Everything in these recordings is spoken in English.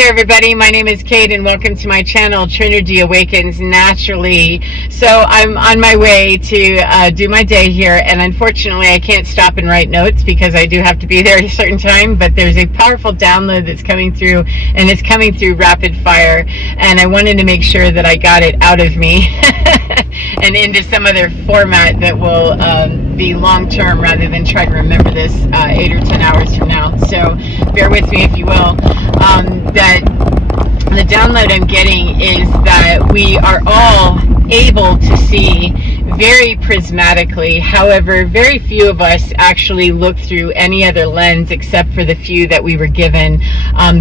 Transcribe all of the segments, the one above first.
there, everybody. My name is Kate, and welcome to my channel, Trinity Awakens Naturally. So I'm on my way to do my day here, and unfortunately I can't stop and write notes because I do have to be there at a certain time, but there's a powerful download that's coming through, and it's coming through rapid fire, and I wanted to make sure that I got it out of me and into some other format that will be long-term rather than try to remember this 8 or 10 hours from now. So bear with me, if you will. That the download I'm getting is that we are all able to see very prismatically. However, very few of us actually look through any other lens except for the few that we were given,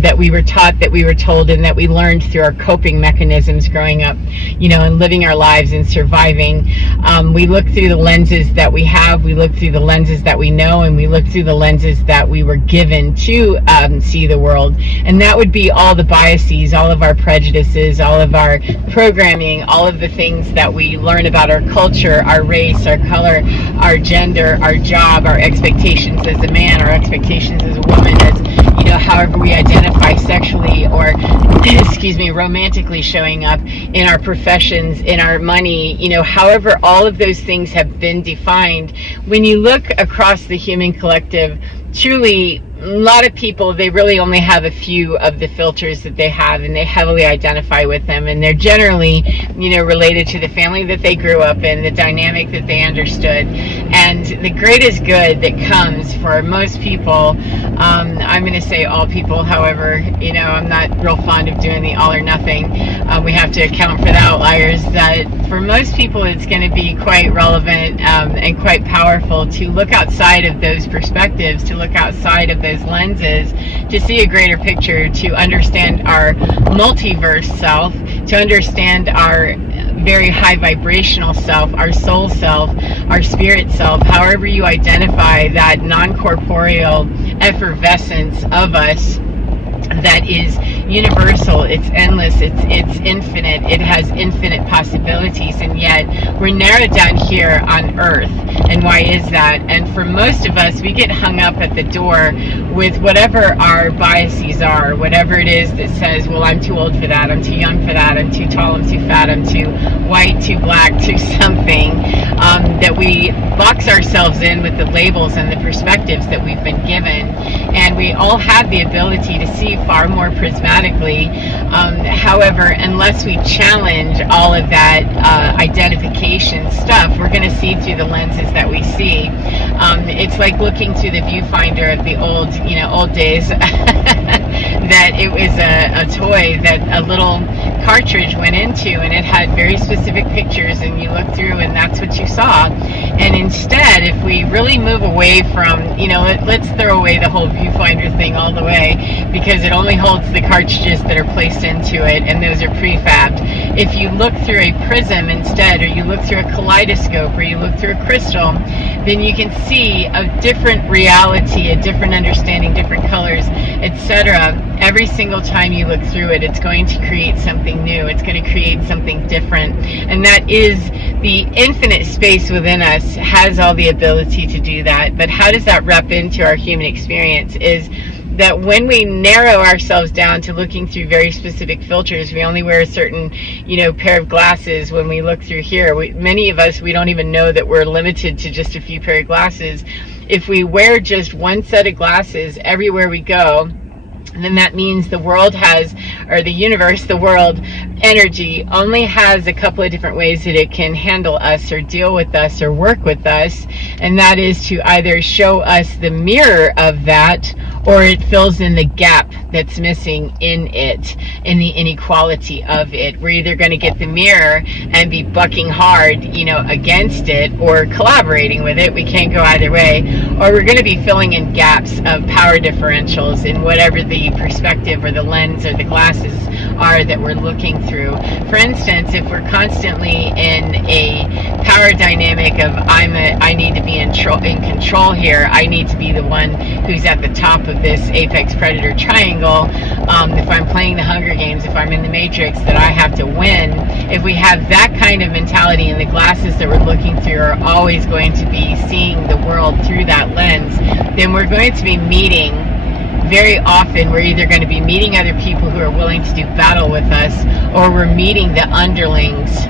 that we were taught, that we were told, and that we learned through our coping mechanisms growing up, and living our lives and surviving. We look through the lenses that we have, we look through the lenses that we know, and we look through the lenses that we were given to see the world. And that would be all the biases, all of our prejudices, all of our programming, all of the things that we learn about our culture, our race, our color, our gender, our job, our expectations as a man, our expectations as a woman, as however we identify sexually or romantically, showing up in our professions, in our money, however all of those things have been defined. When you look across the human collective, truly a lot of people, they really only have a few of the filters that they have, and they heavily identify with them, and they're generally related to the family that they grew up in, the dynamic that they understood. And the greatest good that comes for most people, I'm going to say all people, however, I'm not real fond of doing the all or nothing. We have to account for the outliers. That for most people it's going to be quite relevant and quite powerful to look outside of those perspectives, to look outside of those lenses, to see a greater picture, to understand our multiverse self, to understand our very high vibrational self, our soul self, our spirit self, however you identify that non-corporeal effervescence of us that is universal, it's endless, it's infinite, it has infinite possibilities, and yet we're narrowed down here on earth. And why is that? And for most of us, we get hung up at the door with whatever our biases are, whatever it is that says, well, I'm too old for that, I'm too young for that, I'm too tall, I'm too fat, I'm too white, too black, too something, that we box ourselves in with the labels and the perspectives that we've been given. And we all have the ability to see far more prismatically. However, unless we challenge all of that identification stuff, we're going to see through the lenses that we see. It's like looking through the viewfinder of the old days. That it was a toy that a little cartridge went into, and it had very specific pictures, and you look through and that's what you saw. And instead, if we really move away from, let's throw away the whole viewfinder thing all the way, because it only holds the cartridges that are placed into it, and those are prefabbed. If you look through a prism instead, or you look through a kaleidoscope, or you look through a crystal, then you can see a different reality, a different understanding, different colors, etc. Every single time you look through it, it's going to create something new. It's going to create something different. And that is the infinite space within us has all the ability to do that. But how does that rep into our human experience is that when we narrow ourselves down to looking through very specific filters, we only wear a certain, pair of glasses when we look through here. Many of us, we don't even know that we're limited to just a few pair of glasses. If we wear just one set of glasses everywhere we go, then that means the world has, or the universe, the world, energy only has a couple of different ways that it can handle us or deal with us or work with us, and that is to either show us the mirror of that, or it fills in the gap that's missing in it, in the inequality of it. We're either going to get the mirror and be bucking hard, against it, or collaborating with it. We can't go either way. Or we're going to be filling in gaps of power differentials in whatever the perspective or the lens or the glasses are that we're looking through. For instance, if we're constantly in a power dynamic of I need to be in control here, I need to be the one who's at the top of this apex predator triangle. If I'm playing the Hunger Games, if I'm in the Matrix, that I have to win. If we have that kind of mentality, and the glasses that we're looking through are always going to be seeing the world through that lens, then we're going to be meeting very often we're either going to be meeting other people who are willing to do battle with us, or we're meeting the underlings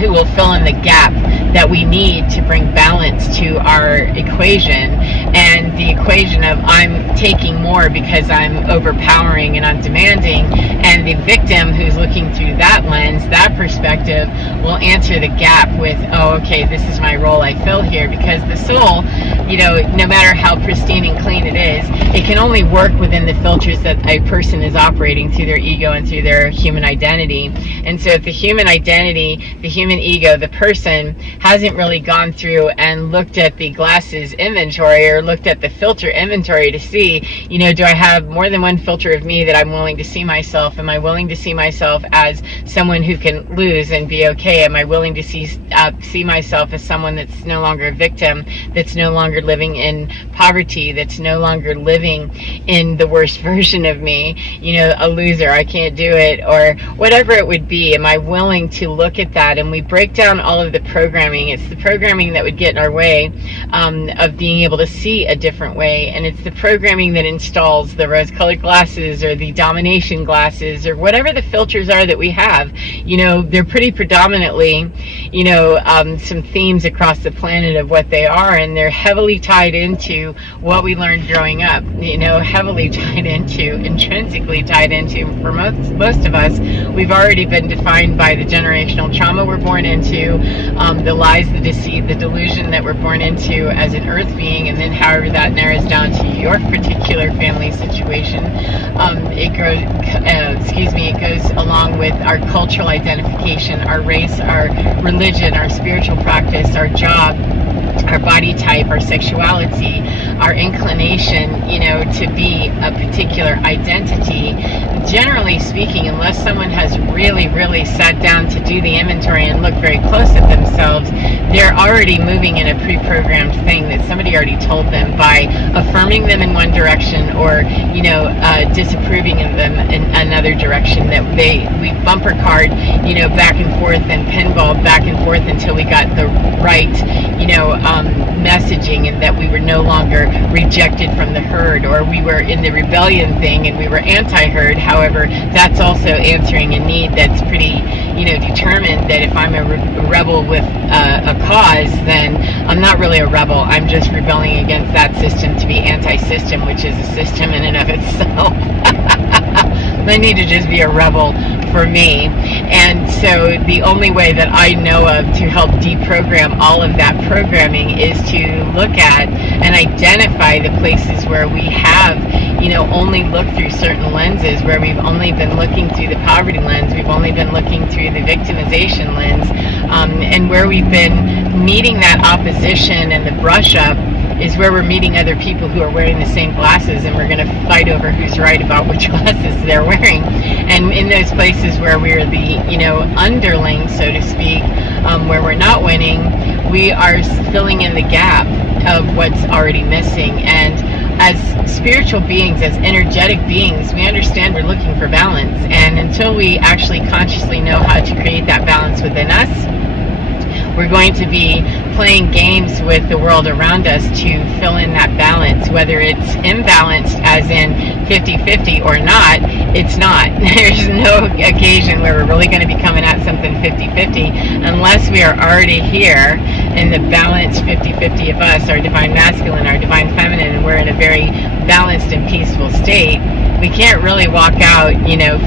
who will fill in the gap that we need to bring balance to our equation. And the equation of I'm taking more because I'm overpowering and I'm demanding, and the victim who's looking through that lens, that perspective, will answer the gap with, oh, okay, this is my role I fill here. Because the soul, no matter how pristine and clean it is, it can only work within the filters that a person is operating through their ego and through their human identity. And so if the human identity, the human ego, the person hasn't really gone through and looked at the glasses inventory, or looked at the filter inventory to see, do I have more than one filter of me that I'm willing to see myself? Am I willing to see myself as someone who can lose and be okay? Am I willing to see myself as someone that's no longer a victim, that's no longer living in poverty, that's no longer living in the worst version of me, a loser, I can't do it, or whatever it would be? Am I willing to look at that? And we break down all of the programming. It's the programming that would get in our way of being able to see a different way, and it's the programming that installs the rose-colored glasses or the domination glasses or whatever the filters are that we have. They're pretty predominantly, some themes across the planet of what they are, and they're heavily tied into what we learned growing up. Heavily tied into, intrinsically tied into, for most of us, we've already been defined by the generational trauma we're born into, the lies, the deceit, the delusion that we're born into as an earth being, and then however that narrows down to your particular family situation. It goes along with our cultural identification, our race, our religion, our spiritual practice, our job, our body type, our sexuality, our inclination, to be a particular identity. Generally speaking, unless someone has really, really sat down to do the inventory and look very close at themselves, they're already moving in a pre-programmed thing that somebody already told them by affirming them in one direction, or, disapproving of them in another direction. That we bumper card, back and forth and pinball back and forth until we got the right, messaging, and that we were no longer rejected from the herd, or we were in the rebellion thing and we were anti-herd. However, that's also answering a need that's pretty, determined, that if I'm a rebel with a cause, then I'm not really a rebel. I'm just rebelling against that system to be anti-system, which is a system in and of itself. I need to just be a rebel for me. And so the only way that I know of to help deprogram all of that programming is to look at and identify the places where we have, only looked through certain lenses, where we've only been looking through the poverty lens, we've only been looking through the victimization lens, and where we've been meeting that opposition and the brush up is where we're meeting other people who are wearing the same glasses, and we're going to fight over who's right about which glasses they're wearing. And in those places where we're the, underling, so to speak, where we're not winning, we are filling in the gap of what's already missing. And as spiritual beings, as energetic beings, we understand we're looking for balance. And until we actually consciously know how to create that balance within us, we're going to be playing games with the world around us to fill in that balance. Whether it's imbalanced, as in 50-50, or not, it's not. There's no occasion where we're really going to be coming at something 50-50 unless we are already here in the balanced 50-50 of us, our divine masculine, our divine feminine, and we're in a very balanced and peaceful state. We can't really walk out,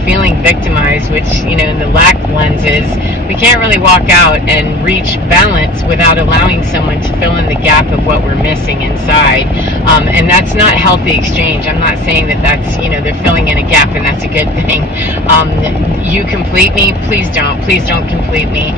feeling victimized, which, in the lack lenses, we can't really walk out and reach balance without allowing someone to fill in the gap of what we're missing inside. And that's not healthy exchange. I'm not saying that that's, they're filling in a gap and that's a good thing. You complete me, please don't complete me,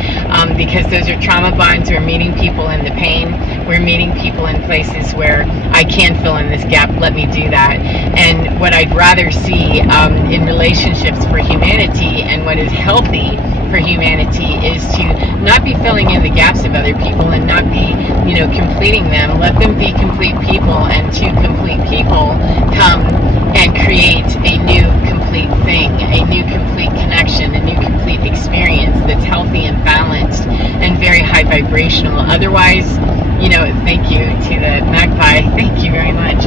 because those are trauma bonds. We're meeting people in the pain. We're meeting people in places where I can fill in this gap. Let me do that. And what I'd rather see in relationships for humanity, and what is healthy for humanity, is to not be filling in the gaps of other people and not be, completing them. Let them be complete people, and two complete people come and create a new complete thing, a new complete connection, a new complete experience that's healthy and balanced and very high vibrational. Otherwise, thank you to the magpie. Thank you very much.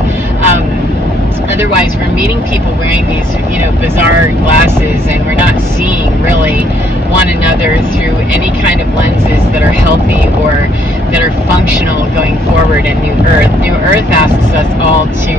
Otherwise, we're meeting people wearing these, bizarre glasses, and we're not seeing really one another through any kind of lenses that are healthy or that are functional going forward in New Earth. New Earth asks us all to,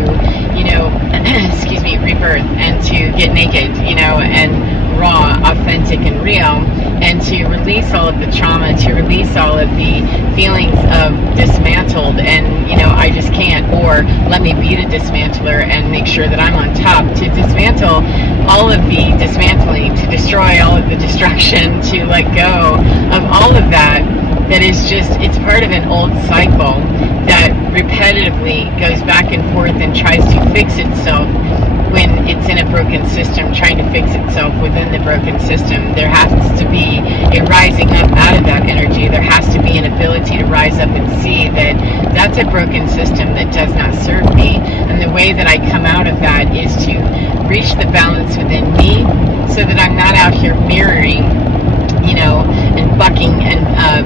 excuse me, rebirth and to get naked, and raw, authentic, and real, and to release all of the trauma, to release all of the feelings of dismantled and, I just can't, or let me be the dismantler and make sure that I'm on top, to dismantle all of the dismantling, to destroy all of the destruction, to let go of all of that. That is just, it's part of an old cycle that repetitively goes back and forth and tries to fix itself when it's in a broken system, trying to fix itself within the broken system. There has to be a rising up out of that energy. There has to be an ability to rise up and see that that's a broken system that does not serve me. And the way that I come out of that is to reach the balance within me so that I'm not out here mirroring, and bucking and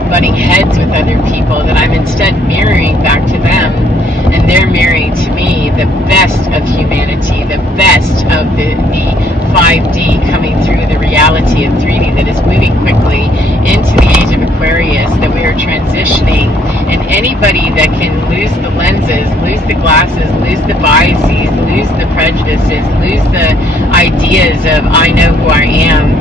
butting heads with other people, that I'm instead mirroring back to them, and they're mirroring to me the best of humanity, the best of the 5D coming through the reality of 3D that is moving quickly into the age of Aquarius, that we are transitioning. And anybody that can lose the lenses, lose the glasses, lose the biases, lose the prejudices, lose the ideas of I know who I am,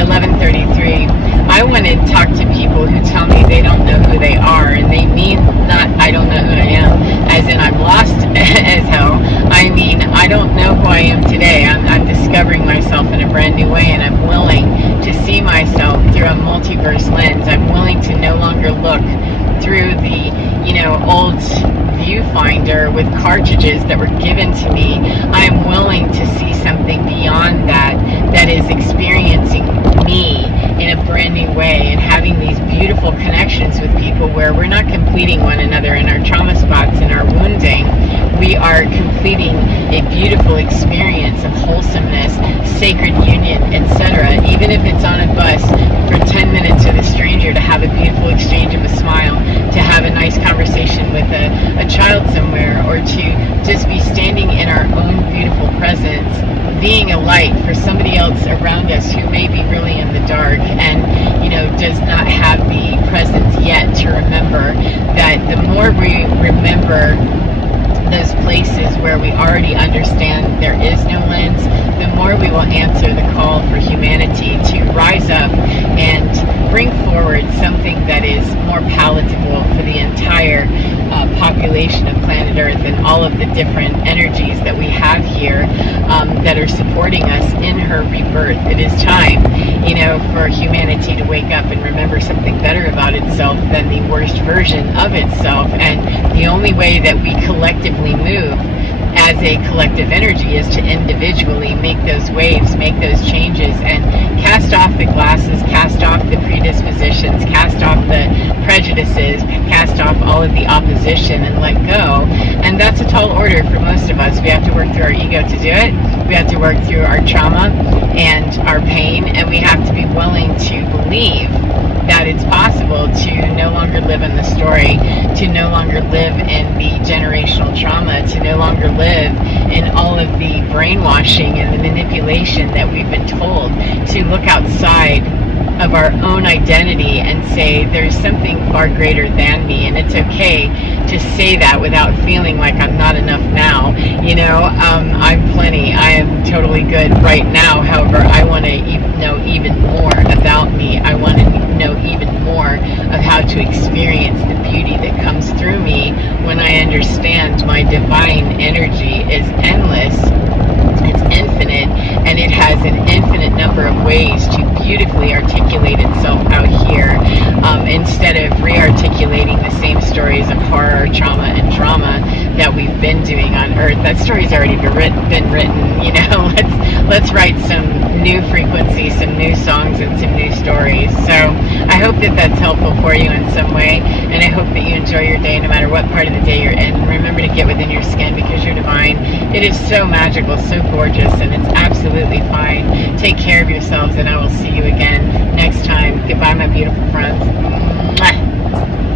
1133, I want to talk to people who tell me they don't know who they are, and they mean not I don't know who I am as in I'm lost as hell. I mean, I don't know who I am today. I'm discovering myself in a brand new way, and I'm willing to see myself through a multiverse lens. I'm willing to no longer look through the, old viewfinder with cartridges that were given to me. I'm willing to see something beyond that is experiencing me in a brand new way, and having these beautiful connections with people where we're not completing one another in our trauma spots and our wounding. We are completing a beautiful experience of wholesomeness, sacred union, etc. Even if it's on a bus for 10 minutes with a stranger, to have a beautiful exchange of a smile, to have a nice conversation with a child somewhere, or to just be standing in our own beautiful presence, being a light for somebody else around us who may be really in the dark and, does not have the presence yet to remember that the more we remember those places where we already understand there is no lens, the more we will answer the call for humanity to rise up and bring forward something that is more palatable for the entire population of planet Earth, and all of the different energies that we have here that are supporting us in her rebirth. It is time, for humanity to wake up and remember something better about itself than the worst version of itself. And the only way that we collectively move as a collective energy is to individually make those waves, make those changes, and cast off the glasses, cast off the predispositions, cast off the prejudices, cast off all of the opposition, and let go. And that's a tall order for most of us. We have to work through our ego to do it. We have to work through our trauma and our pain, and we have to be willing to believe that it's possible to no longer live in the story, to no longer live in the generational trauma, to no longer live in all of the brainwashing and the manipulation that we've been told, to look outside of our own identity and say there's something far greater than me. And it's okay to say that without feeling like I'm not enough now. I'm plenty. I am totally good right now. However, I want to know even more about me. I want to know even more of how to experience the beauty that comes through me when I understand my divine energy is endless. It's infinite, and it has an infinite number of ways to beautifully articulate itself out here, instead of re-articulating the same stories of horror, trauma, and drama that we've been doing on Earth. That story's already been written. Let's write some new frequencies, some new songs, and some new stories. So I hope that that's helpful for you in some way, and I hope that you enjoy your day no matter what part of the day you're in. And remember to get within your skin, because you're divine. It is so magical, so gorgeous, and it's absolutely fine. Take care of yourselves, and I will see you again next time. Goodbye, my beautiful friends. Mwah.